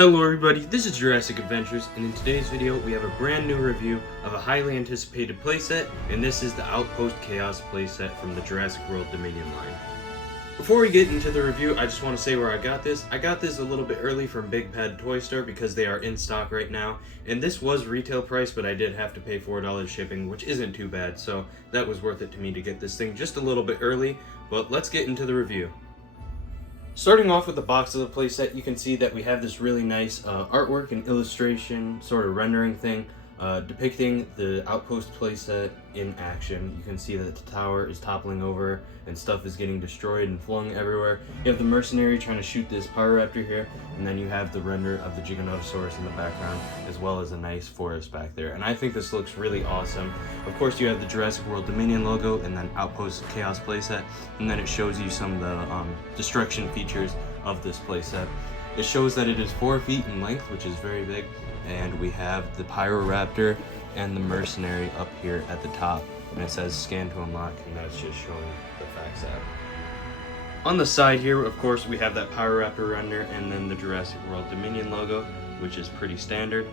Hello everybody, this is Jurassic Adventures, and in today's video we have a brand new review of a highly anticipated playset, and this is the Outpost Chaos Playset from the Jurassic World Dominion line. Before we get into the review, I just want to say where I got this. I got this a little bit early from Big Pet Toy Store because they are in stock right now, and this was retail price, but I did have to pay $4 shipping, which isn't too bad, so that was worth it to me to get this thing just a little bit early. But let's get into the review. Starting off with the box of the playset, you can see that we have this really nice artwork and illustration sort of rendering thing depicting the Outpost playset in action. You can see that the tower is toppling over and stuff is getting destroyed and flung everywhere. You have the mercenary trying to shoot this Pyroraptor here, and then you have the render of the Giganotosaurus in the background, as well as a nice forest back there. And I think this looks really awesome. Of course, you have the Jurassic World Dominion logo and then Outpost Chaos Playset, and then it shows you some of the destruction features of this playset. It shows that it is 4 feet in length, which is very big, and we have the Pyroraptor and the mercenary up here at the top, and it says scan to unlock, and that's just showing the facts out. On the side here, of course, we have that Pyroraptor render and then the Jurassic World Dominion logo, which is pretty standard.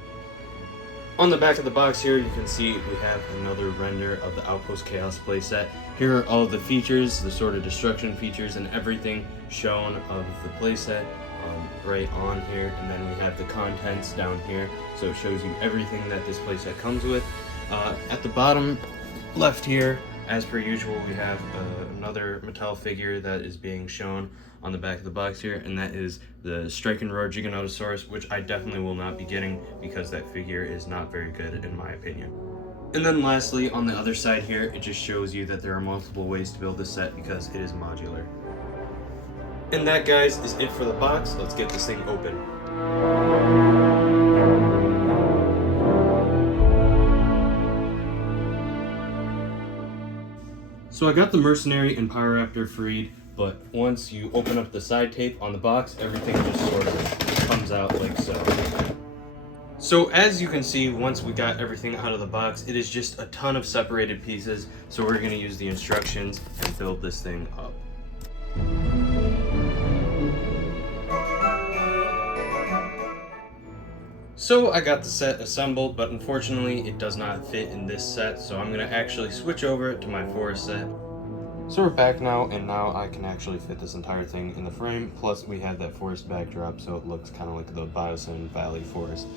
On the back of the box here, you can see we have another render of the Outpost Chaos playset. Here are all the features, the sort of destruction features and everything shown of the playset right on here, and then we have the contents down here, so it shows you everything that this playset comes with. At the bottom left here, as per usual, we have another Mattel figure that is being shown on the back of the box here, and that is the Strike and Roar Giganotosaurus, which I definitely will not be getting because that figure is not very good in my opinion. And then lastly, on the other side here, it just shows you that there are multiple ways to build this set because it is modular. And that, guys, is it for the box. Let's get this thing open. So I got the mercenary and Pyroraptor freed, but once you open up the side tape on the box, everything just sort of comes out like so. So as you can see, once we got everything out of the box, it is just a ton of separated pieces, so we're going to use the instructions and build this thing up. So I got the set assembled, but unfortunately it does not fit in this set, so I'm going to actually switch over to my forest set. So we're back now, and now I can actually fit this entire thing in the frame, plus we have that forest backdrop, so it looks kind of like the biosyn valley forest.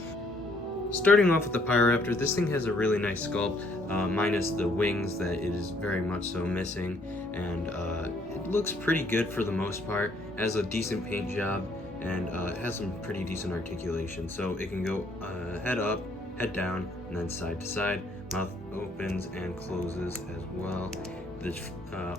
Starting off with the Pyroraptor, this thing has a really nice sculpt, minus the wings that it is very much so missing, and it looks pretty good for the most part. It has a decent paint job, and it has some pretty decent articulation, so it can go head up, head down, and then side to side. Mouth opens and closes as well. The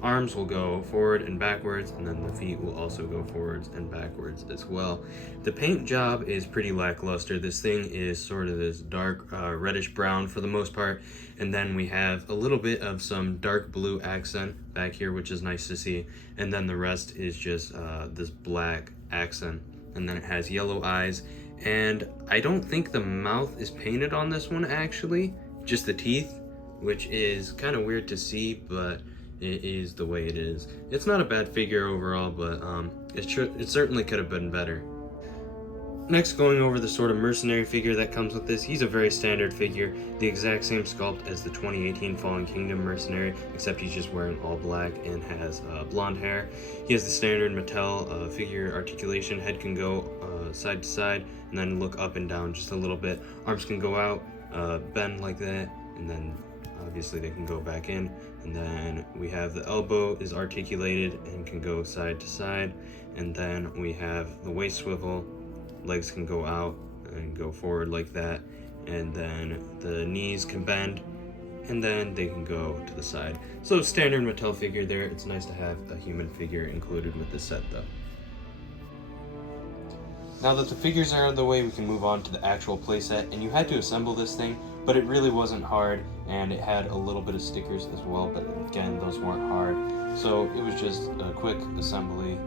arms will go forward and backwards, and then the feet will also go forwards and backwards as well. The paint job is pretty lackluster. This thing is sort of this dark reddish brown for the most part, and then we have a little bit of some dark blue accent back here, which is nice to see, and then the rest is just this black accent, and then it has yellow eyes, and I don't think the mouth is painted on this one actually, just the teeth, which is kind of weird to see, but it is the way it is. It's not a bad figure overall, but it certainly could have been better. Next, going over the sort of mercenary figure that comes with this, he's a very standard figure, the exact same sculpt as the 2018 Fallen Kingdom mercenary, except he's just wearing all black and has blonde hair. He has the standard Mattel figure articulation. Head can go side to side and then look up and down just a little bit. Arms can go out, bend like that, and then obviously they can go back in, and then we have the elbow is articulated and can go side to side, and then we have the waist swivel, legs can go out and go forward like that, and then the knees can bend, and then they can go to the side. So standard Mattel figure there. It's nice to have a human figure included with this set though. Now that the figures are out of the way, we can move on to the actual playset, and you had to assemble this thing, but it really wasn't hard, and it had a little bit of stickers as well, but again, those weren't hard. So it was just a quick assembly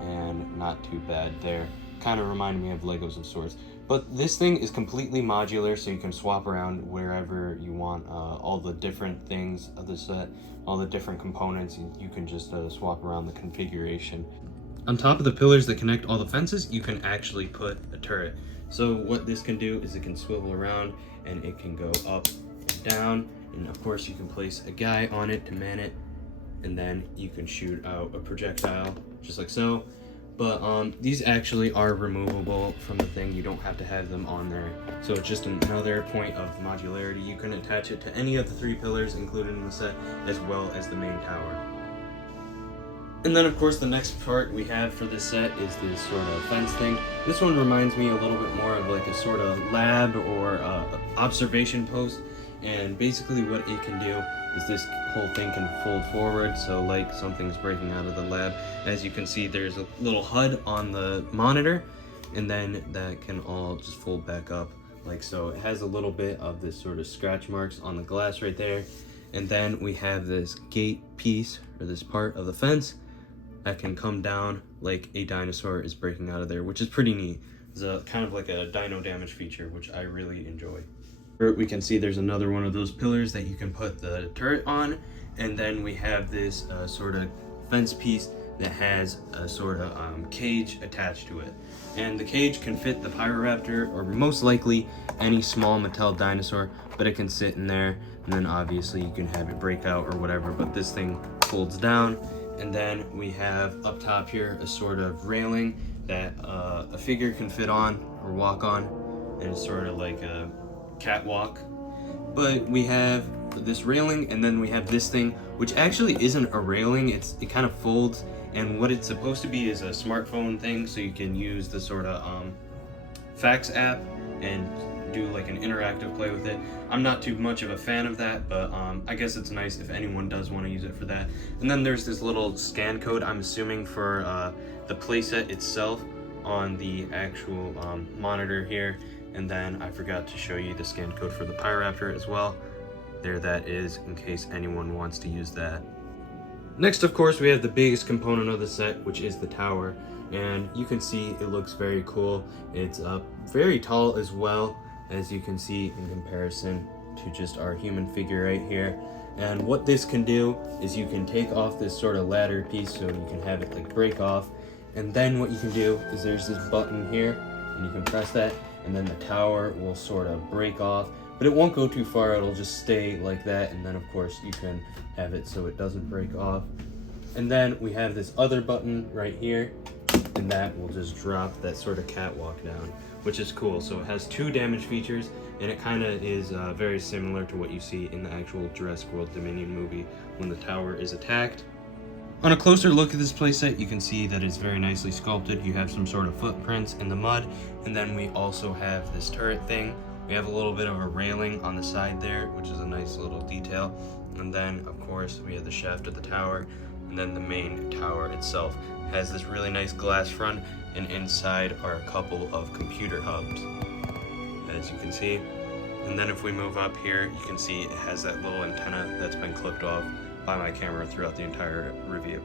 and not too bad there. Kind of reminded me of Legos of sorts. But this thing is completely modular, so you can swap around wherever you want all the different things of the set, all the different components. You can just swap around the configuration. On top of the pillars that connect all the fences, you can actually put a turret. So what this can do is it can swivel around and it can go up and down. And of course you can place a guy on it to man it. And then you can shoot out a projectile just like so. But these actually are removable from the thing. You don't have to have them on there. So it's just another point of modularity. You can attach it to any of the 3 pillars included in the set, as well as the main tower. And then of course the next part we have for this set is this sort of fence thing. This one reminds me a little bit more of like a sort of lab or observation post. And basically what it can do is this whole thing can fold forward, so like something's breaking out of the lab. As you can see, there's a little HUD on the monitor, and then that can all just fold back up like so. It has a little bit of this sort of scratch marks on the glass right there. And then we have this gate piece, or this part of the fence, that can come down like a dinosaur is breaking out of there, which is pretty neat. It's a kind of like a dino damage feature, which I really enjoy. We can see there's another one of those pillars that you can put the turret on, and then we have this sort of fence piece that has a sort of cage attached to it. And the cage can fit the Pyroraptor, or most likely any small Mattel dinosaur, but it can sit in there, and then obviously you can have it break out or whatever, but this thing folds down. And then we have up top here a sort of railing that a figure can fit on or walk on, and it's sort of like a catwalk. But we have this railing, and then we have this thing, which actually isn't a railing. It kind of folds, and what it's supposed to be is a smartphone thing, so you can use the sort of fax app and do like an interactive play with it. I'm not too much of a fan of that, but I guess it's nice if anyone does want to use it for that. And then there's this little scan code, I'm assuming for the playset itself on the actual monitor here. And then I forgot to show you the scan code for the Pyroraptor as well. There that is, in case anyone wants to use that. Next, of course, we have the biggest component of the set, which is the tower. And you can see it looks very cool. It's very tall as well, as you can see in comparison to just our human figure right here. And what this can do is you can take off this sort of ladder piece, so you can have it like break off. And then what you can do is there's this button here, and you can press that, and then the tower will sort of break off, but it won't go too far. It'll just stay like that. And then of course you can have it so it doesn't break off. And then we have this other button right here, and that will just drop that sort of catwalk down, which is cool. So it has 2 damage features, and it kind of is very similar to what you see in the actual Jurassic World Dominion movie when the tower is attacked. On a closer look at this playset, you can see that it's very nicely sculpted. You have some sort of footprints in the mud, and then we also have this turret thing. We have a little bit of a railing on the side there, which is a nice little detail. And then, of course, we have the shaft of the tower, and then the main tower itself has this really nice glass front, and inside are a couple of computer hubs, as you can see. And then if we move up here, you can see it has that little antenna that's been clipped off by my camera throughout the entire review.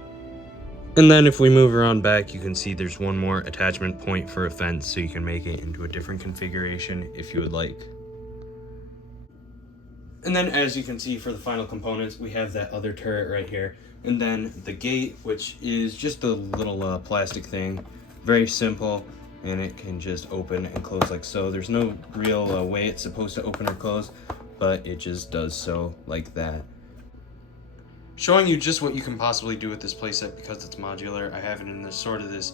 And then if we move around back, you can see there's one more attachment point for a fence, so you can make it into a different configuration if you would like. And then as you can see for the final components, we have that other turret right here. And then the gate, which is just a little plastic thing, very simple, and it can just open and close like so. There's no real way it's supposed to open or close, but it just does so like that. Showing you just what you can possibly do with this playset because it's modular. I have it in this sort of this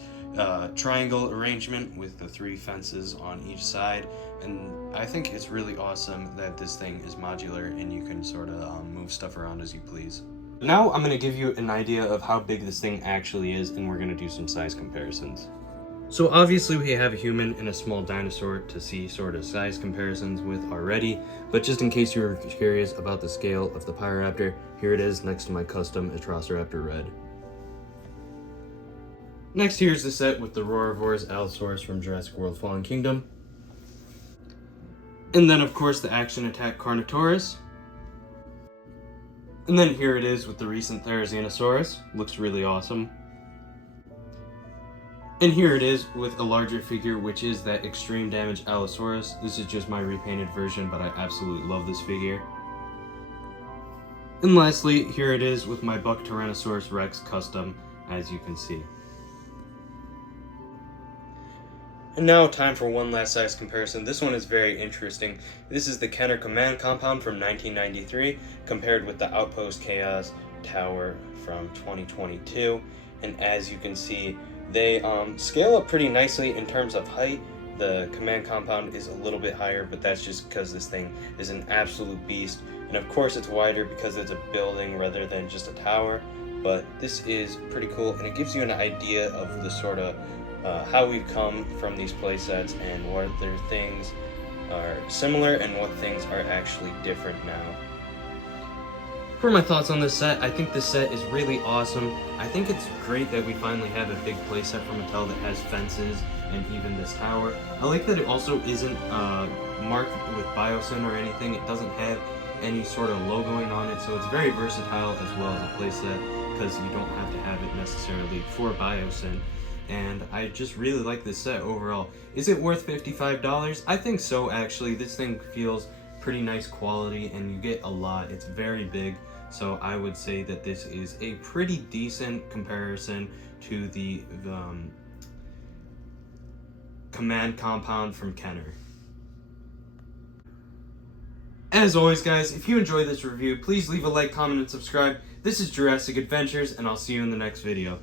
triangle arrangement with the 3 fences on each side, and I think it's really awesome that this thing is modular and you can sort of move stuff around as you please. Now I'm going to give you an idea of how big this thing actually is, and we're going to do some size comparisons. So obviously we have a human and a small dinosaur to see sort of size comparisons with already, but just in case you were curious about the scale of the Pyroraptor, here it is next to my custom atrociraptor red. Next, here's the set with the Roarivores Allosaurus from Jurassic World Fallen Kingdom. And then of course the action attack Carnotaurus. And then here it is with the recent therizinosaurus, looks really awesome. And here it is with a larger figure, which is that extreme damage Allosaurus. This is just my repainted version, but I absolutely love this figure. And lastly, here it is with my Buck Tyrannosaurus Rex custom, as you can see. And now time for one last size comparison. This one is very interesting. This is the Kenner Command Compound from 1993 compared with the Outpost Chaos Tower from 2022. And as you can see, they scale up pretty nicely in terms of height. The Command Compound is a little bit higher, but that's just because this thing is an absolute beast. And of course it's wider because it's a building rather than just a tower. But this is pretty cool, and it gives you an idea of the sort of how we've come from these playsets and what other things are similar and what things are actually different now. For my thoughts on this set, I think this set is really awesome. I think it's great that we finally have a big playset from Mattel that has fences and even this tower. I like that it also isn't marked with biosyn or anything. It doesn't have any sort of logoing on it, so it's very versatile as well as a playset because you don't have to have it necessarily for biosyn. And I just really like this set overall. Is it worth $55? I think so, actually. This thing feels pretty nice quality and you get a lot. It's very big, so I would say that this is a pretty decent comparison to the Command Compound from Kenner. As always, guys, if you enjoyed this review, please leave a like, comment, and subscribe. This is Jurassic Adventures, and I'll see you in the next video.